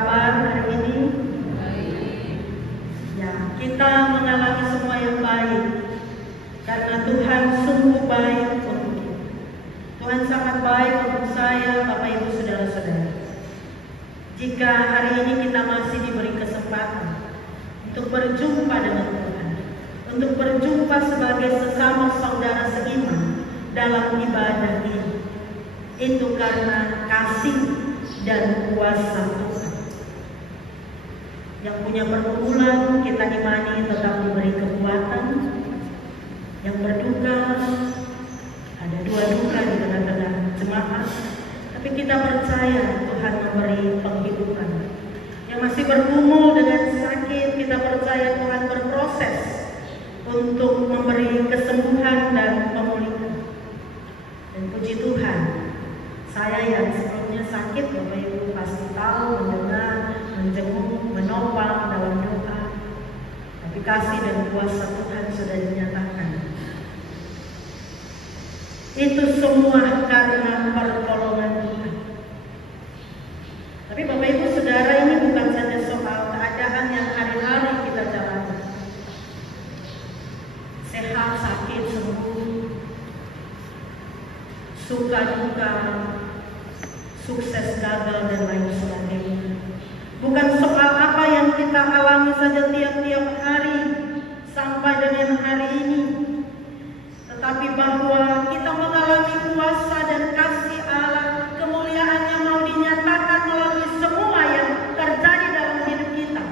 kabar hari ini? Ya, kita mengalami semua yang baik karena Tuhan sungguh baik untuk kita. Tuhan sangat baik untuk saya, Bapak Ibu, saudara-saudara. Jika hari ini kita masih diberi kesempatan untuk berjumpa dengan Tuhan, untuk berjumpa sebagai sesama saudara seiman dalam ibadah ini, itu karena kasih dan kuasa Tuhan. Yang punya pergumulan kita imani tetap diberi kekuatan. Yang berduka, ada dua duka di tengah-tengah jemaat, tapi kita percaya Tuhan memberi penghidupan. Yang masih bergumul dengan sakit, kita percaya Tuhan berproses untuk memberi kesembuhan dan pemulihan. Dan puji Tuhan, saya yang sebelumnya sakit, Bapak Ibu pasti tahu, mendengar, menjenguk, menopang dalam doa. Tapi kasih dan kuasa Tuhan sudah dinyatakan. Itu semua karena pertolongan Tuhan. Tapi Bapak Ibu Saudara, ini bukan saja soal keadaan yang hari-hari kita jalani. Sehat, sakit, sembuh, suka duka, sukses gagal dan lain sebagainya. Bukan soal apa yang kita alami saja tiap-tiap hari sampai dengan hari ini, tetapi bahwa kita mengalami kuasa dan kasih Allah, kemuliaannya mau dinyatakan melalui semua yang terjadi dalam hidup kita.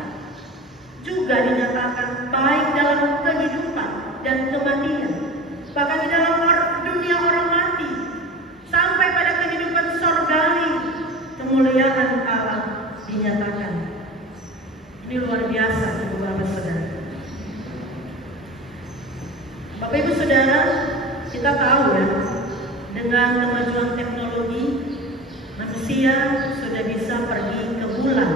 Juga dinyatakan baik dalam kehidupan dan kematian, bahkan di dalam dunia orang mati, sampai pada kehidupan sorgawi, kemuliaan Allah dinyatakan. Ini luar biasa, Ibu Bapak Saudara. Bapak Ibu Saudara, kita tahu ya, dengan kemajuan teknologi, manusia sudah bisa pergi ke bulan.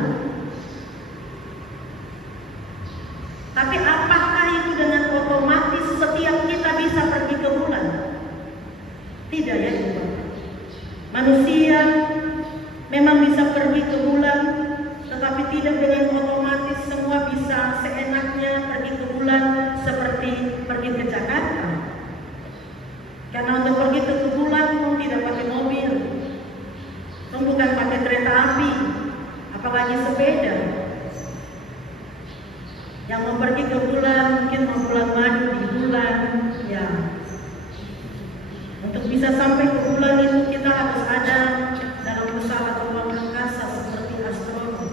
Tapi apakah itu dengan otomatis setiap kita bisa pergi ke bulan? Tidak ya, Ibu Bapak. Manusia memang bisa pergi ke bulan, tetapi tidak dengan otomatis semua bisa seenaknya pergi ke bulan seperti pergi ke Jakarta. Karena untuk pergi ke bulan pun tidak pakai mobil, bukan pakai kereta api, apalagi sepeda. Yang mau pergi ke bulan mungkin mau bulan madu di bulan, ya. Untuk bisa sampai ke bulan itu kita harus ada dalam pesawat ruang angkasa seperti astronot.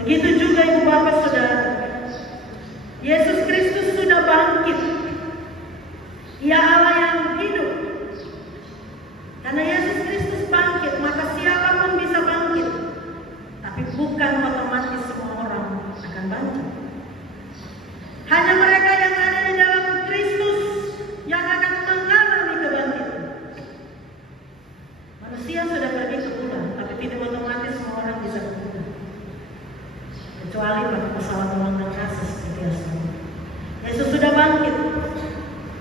Begitu juga Ibu Bapak Saudara, Yesus Kristus sudah bangkit. Ia Allah yang hidup. Karena Yesus Kristus bangkit, maka siapapun bisa bangkit. Tapi bukan otomatis semua orang akan bangkit. Hanya mereka yang ada di dalam Kristus yang akan mengalami kebangkitan. Manusia sudah pergi ke bulan, tapi tidak otomatis semua orang bisa ke bulan. Kecuali pakai pesawat ruang angkasa seperti astronot. Yesus sudah bangkit.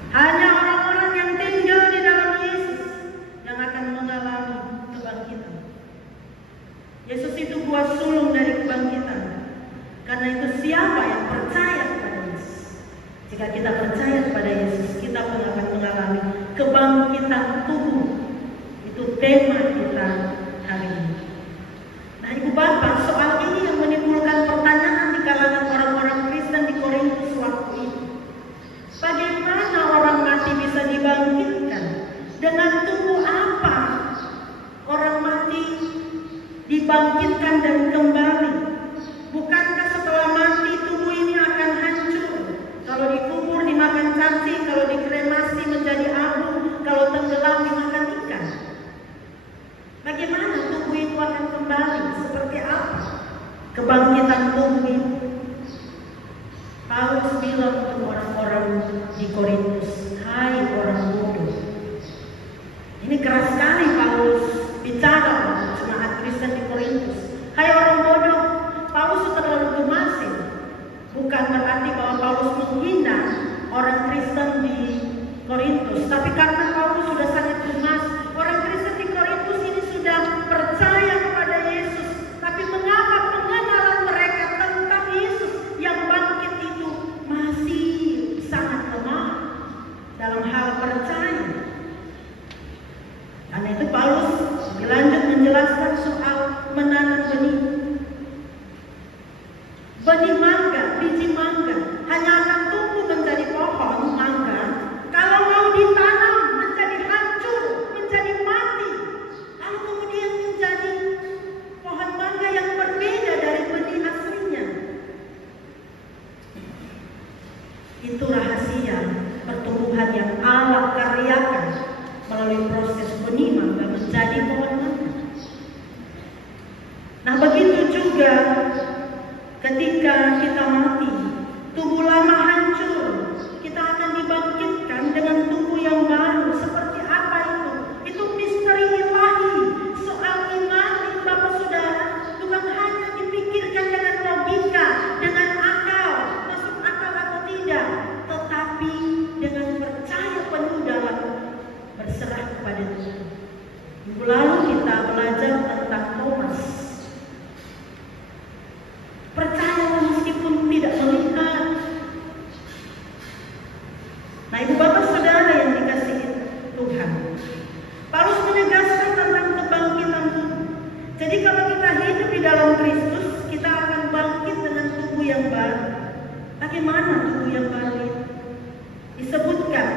Hanya orang-orang yang tinggal di dalam Yesus yang akan mengalami kebangkitan. Yesus itu buah sulung dari kebangkitan. Karena itu siapa yang percaya kepada Yesus? Jika kita percaya kepada Yesus, kita pun akan mengalami kebangkitan tubuh. Itu tema kita hari ini. Nah, Ibu Bapak, soal ini yang menimbulkan pertanyaan di kalangan orang-orang Kristen di Korintus waktu itu. Bagaimana orang mati bisa dibangkitkan? Dengan tubuh apa orang mati dibangkitkan dan kembali? Bukankah setelah mati tubuh ini akan hancur? Kalau dikubur dimakan cacing, kalau dikremasi menjadi abu, kalau tenggelam dimakan ikan. Bagaimana tubuh itu akan kembali? Seperti apa kebangkitan tubuh itu? Paulus bilang untuk orang-orang di Korintus, hai orang bodoh. Ini keras sekali Paulus bicara untuk jemaat Kristen di Korintus. Hai orang bodoh, Paulus terlalu gemasing. Bukan berarti bahwa Paulus menghina orang Kristen di Korintus, tapi karena Paulus sudah sangat cemas. Orang Kristen di Korintus ini sudah percaya kepada melalui proses penimang dan menjadi pohon mangga. Nah, begitu juga ketika kita mati, tubuh lama hancur, kita akan dibangkitkan dengan tubuh yang baru. Seperti apa itu? Itu misteri ilahi. Soal iman, Bapak Saudara, bukan hanya dipikirkan dengan logika, dengan akal, masuk akal atau tidak, tetapi dengan percaya penuh dalam berserah kepada Tuhan. Minggu lalu kita belajar tentang Thomas. Percaya meskipun tidak melihat. Nah, Ibu Bapak Saudara yang dikasihi Tuhan, Paulus menegaskan tentang kebangkitan tubuh. Jadi kalau kita hidup di dalam Kristus, kita akan bangkit dengan tubuh yang baru. Bagaimana tubuh yang baru itu? Disebutkan,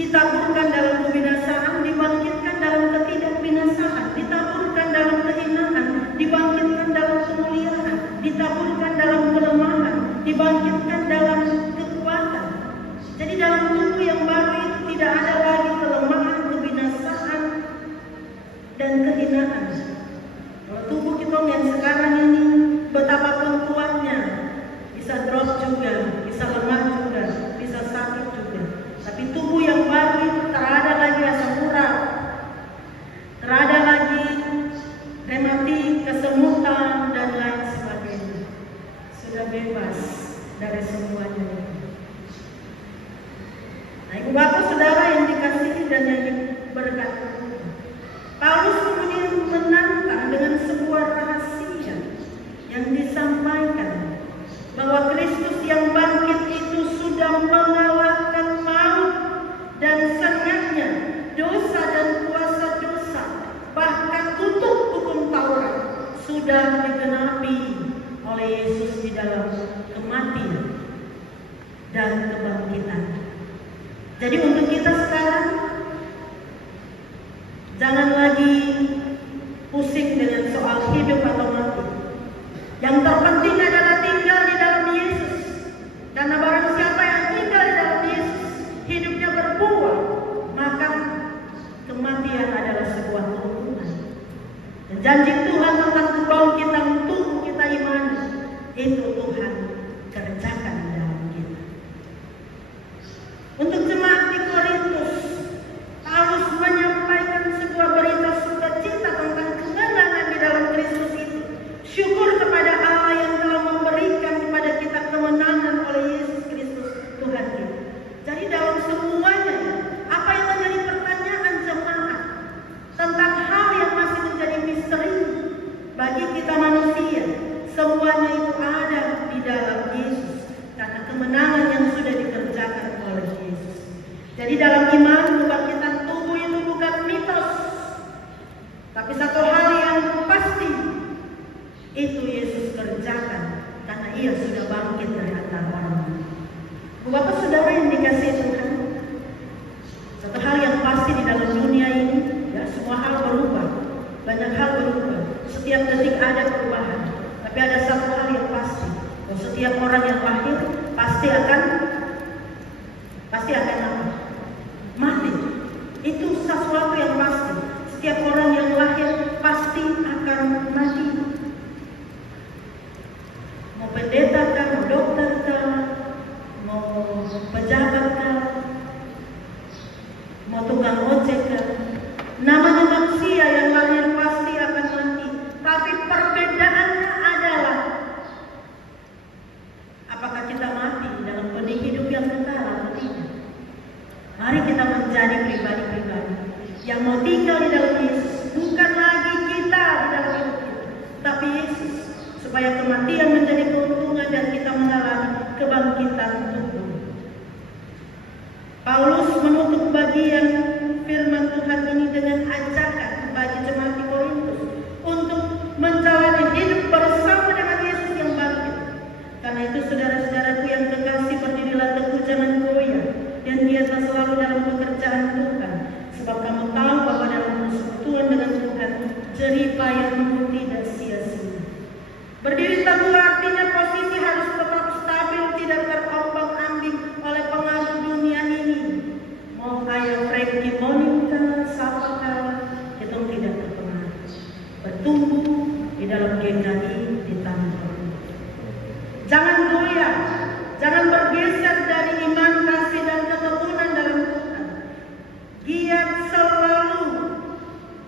ditaburkan dalam kebinasaan, dibangkitkan dalam ketidakbinasaan, ditaburkan dalam kehinaan, dibangkitkan dalam kemuliaan, ditaburkan dalam kelemahan, dibangkitkan dalam kekuatan. Jadi dalam tubuh yang baru itu tidak ada lagi kelemahan, kebinasaan, dan kehinaan. Kalau tubuh kita yang sekarang ini betapapun kuatnya, bisa drop juga, bisa lemah juga, bisa sakit juga. Tapi tubuh yang baru itu tak ada lagi asam urat, tak ada lagi rematik, kesemutan, dan lain sebagainya. Sudah bebas dari semuanya. Nah, Ibu Bapak Saudara yang dikasihi dan yang diberkati, Paulus kemudian menantang dengan sebuah rahasia yang disampaikan bahwa Kristus yang bangkit itu sudah mengalahkan maut dan sengatnya dosa dan kuasa dosa, bahkan tutup hukum Taurat sudah digenapi oleh Yesus di dalam kematian dan kebangkitan. Jadi untuk kita sekarang, jangan lagi pusing dengan soal hidup atau mati. Yang terpenting adalah tinggal di dalam Yesus. Karena barang siapa yang tinggal di dalam Yesus, hidupnya berbuah, maka kematian adalah sebuah keuntungan. Dan janji Tuhan tentang kebangkitan tubuh kita iman, itu Tuhan kerjakan di dalam kita. Untuk jemaat di Korintus, Paulus menyampaikan sebuah berita sukacita tentang kemenangan di dalam Kristus itu. Syukur kepada Allah yang telah memberikan kepada kita kemenangan oleh Yesus Kristus Tuhan kita. Jadi dalam semuanya, apa yang menjadi pertanyaan jemaat tentang hal yang masih menjadi misteri bagi kita manusia, semuanya itu ada di dalam Yesus karena kemenangan yang sudah dikerjakan oleh Yesus. Jadi dalam iman, kebangkitan tubuh itu bukan mitos, tapi satu hal yang pasti, itu Yesus kerjakan karena Ia sudah bangkit dari antara orang. Bapak Saudara yang dikasihi Tuhan, satu hal yang pasti di dalam dunia ini, ya, semua hal berubah, banyak hal berubah, setiap detik ada perubahan. Tapi ada satu hal yang pasti, bahwa setiap orang yang lahir pasti akan apa? Mati. Itu sesuatu yang pasti. Setiap orang yang lahir pasti akan mati. Mau pendeta kah, mau dokter kah, mau pejabat kah, mau tukang ojek kah, namanya manusia yang lahir pasti akan mati. Tapi perbedaannya adalah apakah kita mati dalam benih hidup yang kekal atau tidak. Mari kita menjadi pribadi-pribadi yang mau tinggal di dalam Yesus, bukan lagi kita di dalam hidup kita, tapi Yesus, supaya kematian menjadi keuntungan dan kita mengalami kebangkitan tubuh. Paulus menutup bagian firman Tuhan ini dengan ajakan bagi jemaat di Korintus untuk menjalani hidup bersama dengan Yesus yang bangkit. Karena itu saudara-saudaraku yang kekasih, berdirilah teguh, jangan goyah, dan giatlah selalu dalam pekerjaan Tuhan. Sebab kamu tahu bahwa dalam persekutuan dengan Tuhan, jerih payahmu tidak sia-sia. Berdiri teguh artinya posisi harus tetap stabil, tidak terombang-ambing oleh pengaruh dunia ini. Mau kaya Frankie Monica, siapakah, kita tidak terpengaruh. Bertumbuh di dalam GKI di tanah Tuhan. Jangan goyah, jangan bergeser dari iman, kasih dan ketekunan dalam Tuhan. Giat selalu,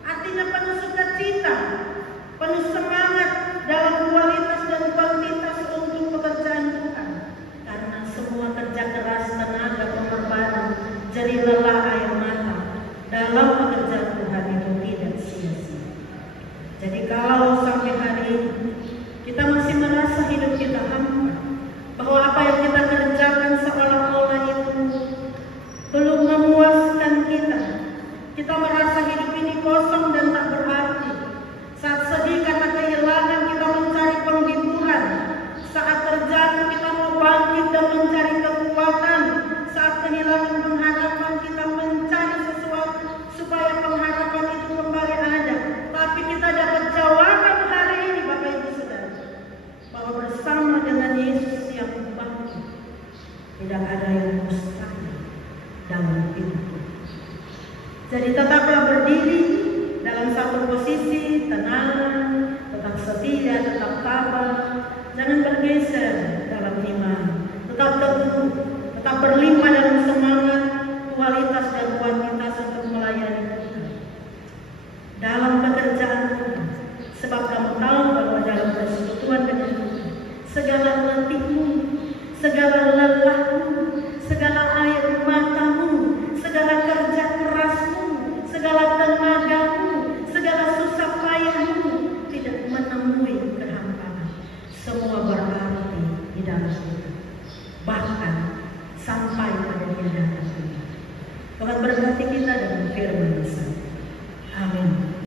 artinya penuh sukacita, penuh semangat dalam kualitas dan kuantitas untuk pekerjaan Tuhan. Karena semua kerja keras, tenaga, pengorbanan, jerih lelah, air mata dalam pekerjaan Tuhan itu tidak sia-sia. Jadi kalau sampai hari ini kita masih merasa hidup kita hampa, bahwa apa yang kita kerjakan seolah-olah itu belum memuaskan kita merasa hidup ini kosong dan tak berarti. Saat sedih karena kehilangan, kita mencari penghiburan. Saat terjatuh, kita mau bangkit dan mencari kekuatan. Saat kehilangan pengharapan, kita mencari sesuatu supaya pengharapan itu kembali ada. Tapi kita dapat jawaban hari ini, Bapak Ibu Saudara, bahwa bersama dengan Yesus yang bangkit, tidak ada yang mustahil dalam hidup. Jadi tetaplah berdiri dalam satu posisi, tenang, tetap setia, tetap tabah, jangan bergeser dalam iman, tetap teguh, tetap berlimpah dalam semangat, kualitas dan kuantitas untuk melayani Tuhan dalam pekerjaan Tuhan. Sebab kamu tahu bahwa dalam persekutuan dengan Tuhan, segala letihmu, segala lelahmu, segala air matamu, segala kerja kerasmu, segala tenagamu, segala susah payahmu tidak menemui kehampaan. Semua berarti di dalam Tuhan, bahkan sampai pada dia datang. Tuhan berkati kita dengan firman-Nya.